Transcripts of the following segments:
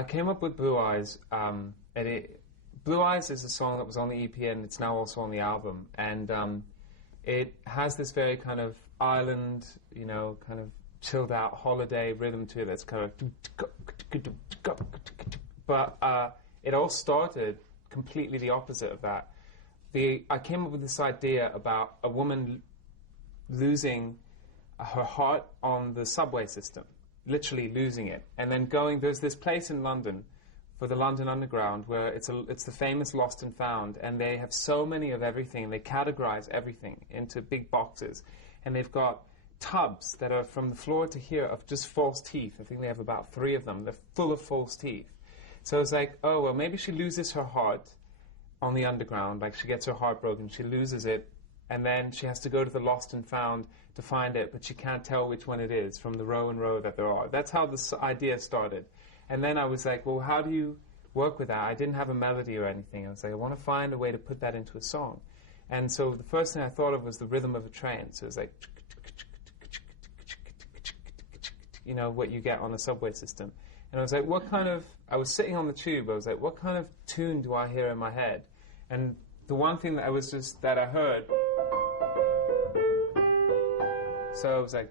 I came up with Blue Eyes, Blue Eyes is a song that was on the EP and it's now also on the album. And it has this very kind of island, you know, kind of chilled out holiday rhythm to it that's kind of... But it all started completely the opposite of that. I came up with this idea about a woman losing her heart on the subway system, literally losing it, and then there's this place in London for the London Underground where it's the famous Lost and Found, and they have so many of everything. They categorize everything into big boxes, and they've got tubs that are from the floor to here of just false teeth. I think they have about 3 of them. They're full of false teeth. So it's like, oh, well, maybe she loses her heart on the underground, like she gets her heart broken, she loses it, and then she has to go to the Lost and Found to find it, but she can't tell which one it is from the row and row that there are. That's how this idea started. And then I was like, well, how do you work with that? I didn't have a melody or anything. I was like, I want to find a way to put that into a song. And so the first thing I thought of was the rhythm of a train. So it was like, you know, what you get on a subway system. And I was like, I was sitting on the tube, I was like, what kind of tune do I hear in my head? And the one thing that I heard, so I was like,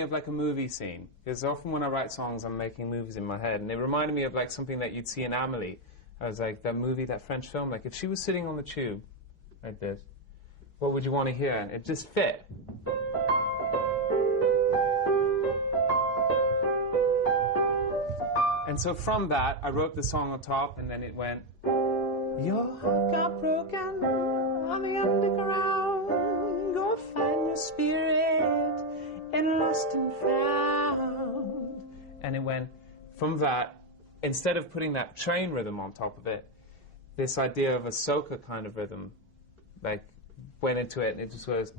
of like a movie scene, because often when I write songs I'm making movies in my head, and it reminded me of like something that you'd see in Amelie. I was like, that movie, that French film, like if she was sitting on the tube like this, what would you want to hear? And it just fit. And so from that I wrote the song on top, and then it went, your heart got broken on the underground, go find your spirit and Lost and Found. And it went from that, instead of putting that train rhythm on top of it, this idea of a soca kind of rhythm, like, went into it, and it just was...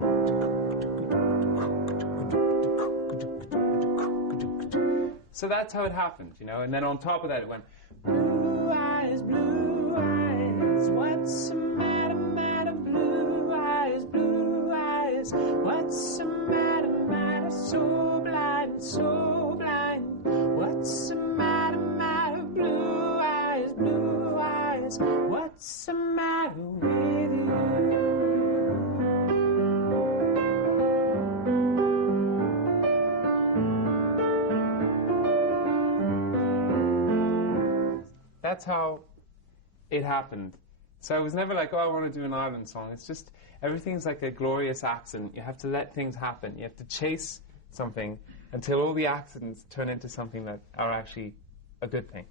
So that's how it happened, you know, and then on top of that it went... Blue eyes, what's the matter, matter, blue eyes, what's the matter, matter, so blind, what's the matter, matter, blue eyes, what's the matter with you? That's how it happened. So I was never like, oh, I want to do an island song. It's just, everything's like a glorious accident. You have to let things happen. You have to chase something until all the accidents turn into something that are actually a good thing.